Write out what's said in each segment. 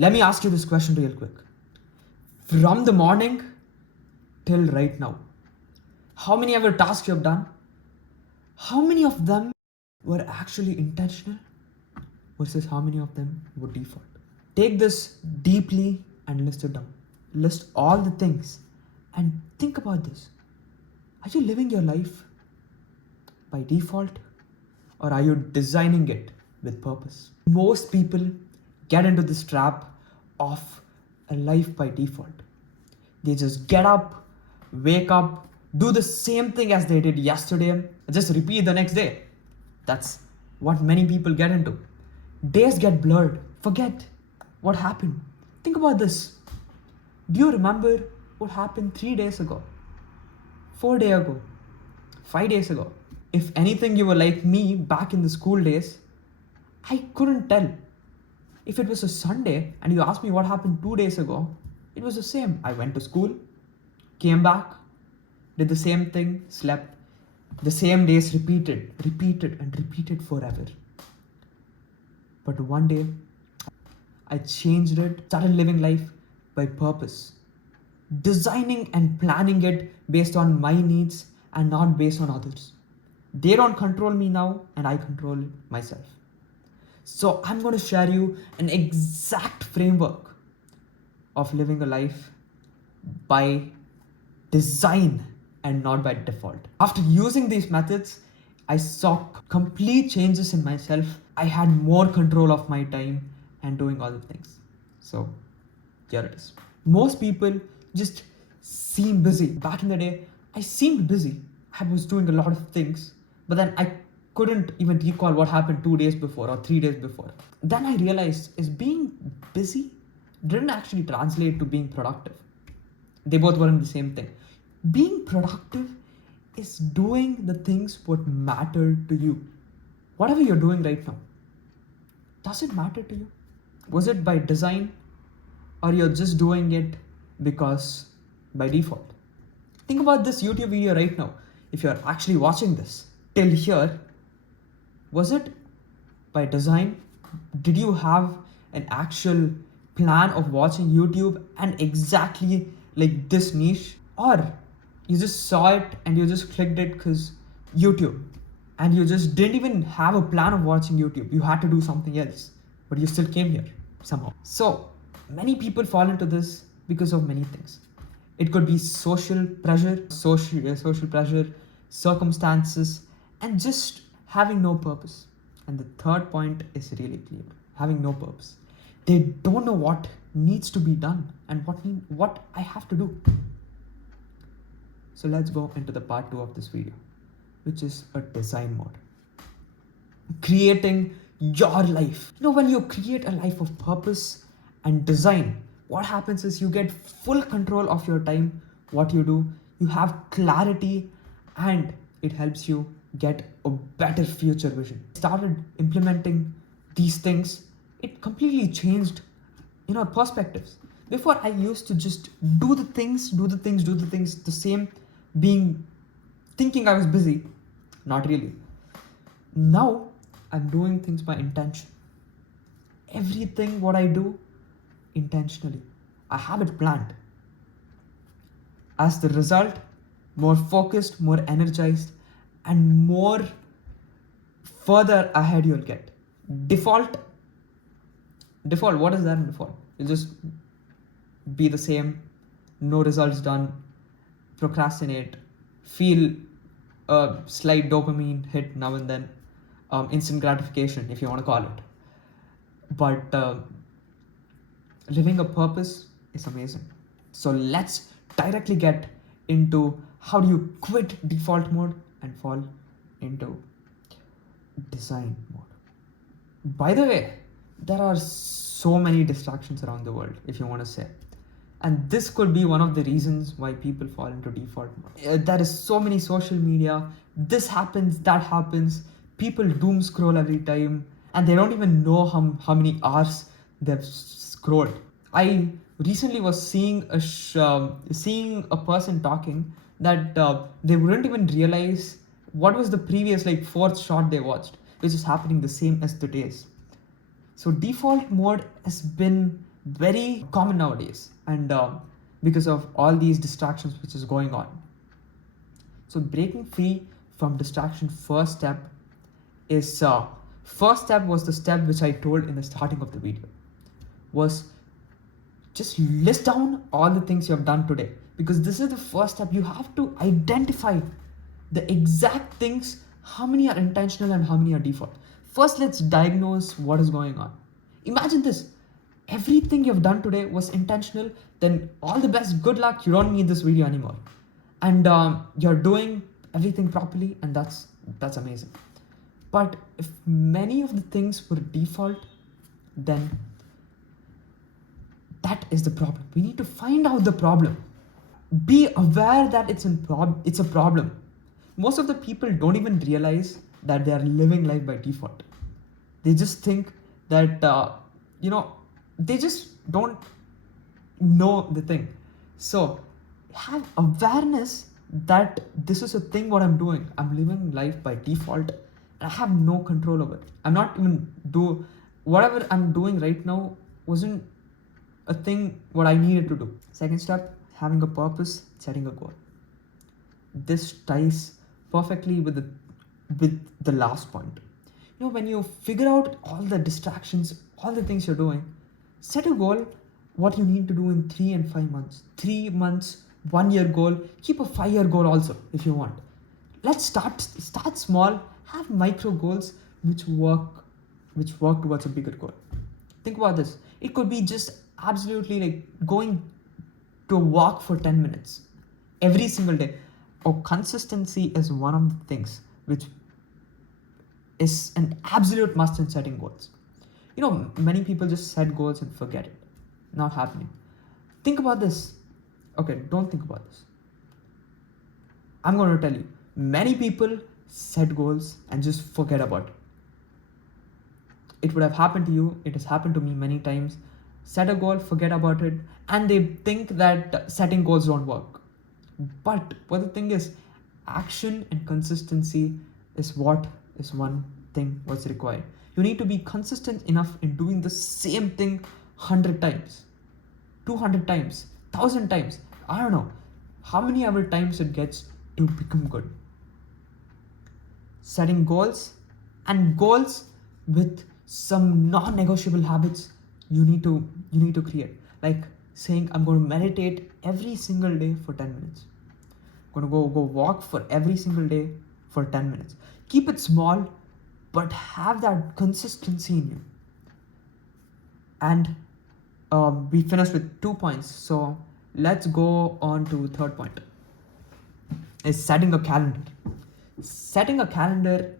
Let me ask you this question real quick. From the morning till right now, how many ever tasks you have done? How many of them were actually intentional versus how many of them were default? Take this deeply and list it down. List all the things and think about this. Are you living your life by default or are you designing it with purpose? Most people get into this trap of a life by default. They just get up, wake up, do the same thing as they did yesterday, just repeat the next day. That's what many people get into. Days get blurred. Forget what happened. Think about this. Do you remember what happened 3 days ago, 4 days ago, 5 days ago? If anything, you were like me back in the school days, I couldn't tell. If it was a Sunday and you asked me what happened 2 days ago, it was the same. I went to school, came back, did the same thing, slept. The same days repeated and repeated forever. But one day, I changed it, started living life by purpose. Designing and planning it based on my needs and not based on others. They don't control me now and I control myself. So I'm going to share you an exact framework of living a life by design and not by default. After using these methods, I saw complete changes in myself. I had more control of my time and doing all the things. So here it is. Most people just seem busy. Back in the day, I seemed busy. I was doing a lot of things, but then I couldn't even recall what happened 2 days before or 3 days before. Then I realized is being busy didn't actually translate to being productive. They both weren't the same thing. Being productive is doing the things what matter to you. Whatever you're doing right now, does it matter to you? Was it by design or you're just doing it because by default? Think about this YouTube video right now. If you're actually watching this till here, was it by design? Did you have an actual plan of watching YouTube and exactly like this niche? Or you just saw it and you just clicked it because YouTube and you just didn't even have a plan of watching YouTube. You had to do something else, but you still came here somehow. So many people fall into this because of many things. It could be social pressure, circumstances, and just having no purpose. And the third point is really clear, having no purpose. They don't know what needs to be done and what I have to do. So let's go into the part 2 of this video, which is a design mode. Creating your life. When you create a life of purpose and design, what happens is you get full control of your time, what you do, you have clarity, and it helps you get a better future vision. Started implementing these things, it completely changed perspectives. Before I used to just do the things, the same, thinking I was busy, not really. Now I'm doing things by intention. Everything what I do, intentionally. I have it planned. As the result, more focused, more energized, and more further ahead you'll get. Default, what is that in default? You'll just be the same, no results done, procrastinate, feel a slight dopamine hit now and then, instant gratification if you want to call it. But living a purpose is amazing. So let's directly get into how do you quit default mode and fall into design mode. By the way, there are so many distractions around the world, if you want to say. And this could be one of the reasons why people fall into default mode. There is so many social media. This happens, that happens. People doom scroll every time and they don't even know how many hours they've scrolled. I recently was seeing a person talking that they wouldn't even realize what was the previous fourth shot they watched, which is happening the same as the days. So default mode has been very common nowadays, and because of all these distractions which is going on. So breaking free from distraction, first step was the step which I told in the starting of the video, was just list down all the things you have done today, because this is the first step. You have to identify the exact things, how many are intentional and how many are default. First, let's diagnose what is going on. Imagine this: everything you've done today was intentional, then all the best, good luck, you don't need this video anymore. And you're doing everything properly, and that's amazing. But if many of the things were default, then that is the problem. We need to find out the problem. Be aware that it's a problem. Most of the people don't even realize that they are living life by default. They just think that they just don't know the thing. So have awareness that this is a thing what I'm doing. I'm living life by default. I have no control over it. I'm not even whatever I'm doing right now wasn't a thing what I needed to do. Second step, having a purpose, setting a goal. This ties perfectly with the last point. When you figure out all the distractions, all the things you're doing, set a goal, what you need to do in 3 and 5 months. 3 months, 1 year goal, keep a 5-year goal also if you want. Let's start small, have micro goals which work towards a bigger goal. Think about this. It could be just absolutely like going to a walk for 10 minutes every single day. Consistency is one of the things which is an absolute must in setting goals. Many people just set goals and forget it. Not happening. Think about this. Okay, don't think about this. I'm going to tell you, many people set goals and just forget about it. It would have happened to you. It has happened to me many times. Set a goal, forget about it, and they think that setting goals don't work. But the thing is, action and consistency is one thing what's required. You need to be consistent enough in doing the same thing 100 times, 200 times, 1,000 times. I don't know how many ever times it gets to become good. Setting goals, and goals with some non-negotiable habits you need to create. Like saying, I'm going to meditate every single day for 10 minutes. I'm going to go walk for every single day for 10 minutes. Keep it small, but have that consistency in you. And we finished with 2 points. So let's go on to third point. Is setting a calendar. Setting a calendar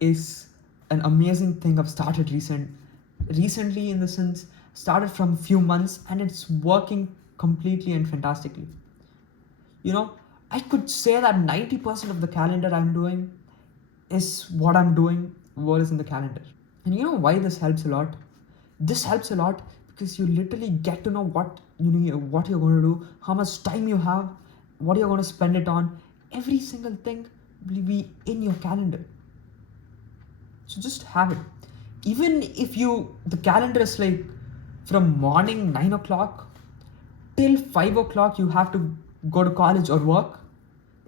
is an amazing thing I've started recently, in the sense, started from a few months, and it's working completely and fantastically. I could say that 90% of the calendar I'm doing is what I'm doing, what is in the calendar. And you know why this helps a lot? This helps a lot because you literally get to know what what you're going to do, how much time you have, what you're going to spend it on. Every single thing will be in your calendar. So just have it. Even if the calendar is like from morning 9 o'clock till 5 o'clock, you have to go to college or work,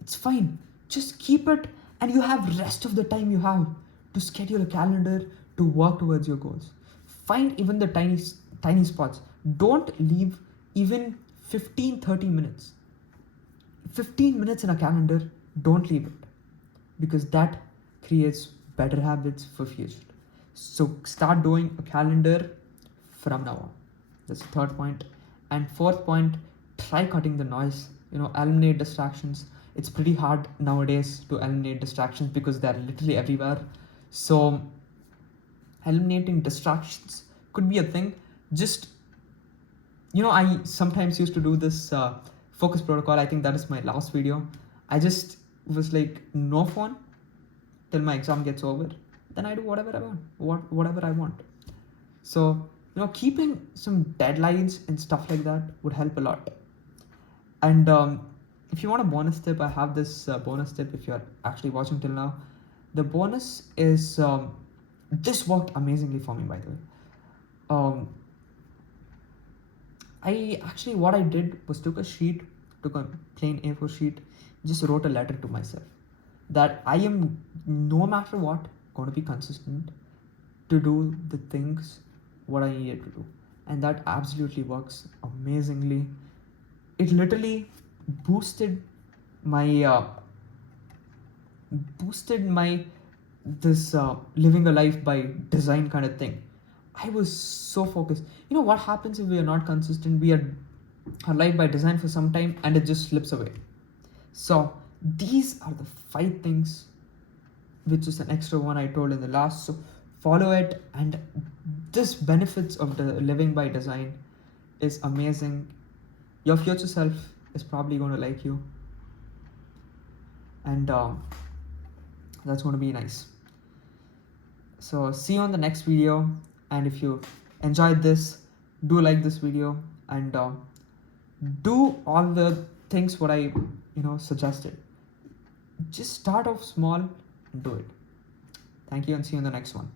it's fine. Just keep it, and you have rest of the time you have to schedule a calendar to work towards your goals. Find even the tiny spots. Don't leave even 15-30 minutes. 15 minutes in a calendar, don't leave it, because that creates better habits for future. So start doing a calendar from now on. That's the third point. And fourth point, try cutting the noise. Eliminate distractions. It's pretty hard nowadays to eliminate distractions because they're literally everywhere. So eliminating distractions could be a thing. Just, I sometimes used to do this focus protocol. I think that is my last video. I just was like, no phone till my exam gets over. Then I do whatever I want. So, keeping some deadlines and stuff like that would help a lot. And if you want a bonus tip, I have this bonus tip if you're actually watching till now. The bonus is, this worked amazingly for me, by the way. What I did was took a plain A4 sheet, just wrote a letter to myself that I am, no matter what, going to be consistent to do the things what I needed to do. And that absolutely works amazingly. It literally boosted my this living a life by design kind of thing. I was so focused. You know what happens if we are not consistent? We are our life by design for some time and it just slips away. So these are the 5 things, which is an extra one I told in the last. So follow it, and this benefits of the living by design is amazing. Your future self is probably going to like you, and that's going to be nice. So see you on the next video, and if you enjoyed this, do like this video, and do all the things what I suggested. Just start off small and do it. Thank you, and see you in the next one.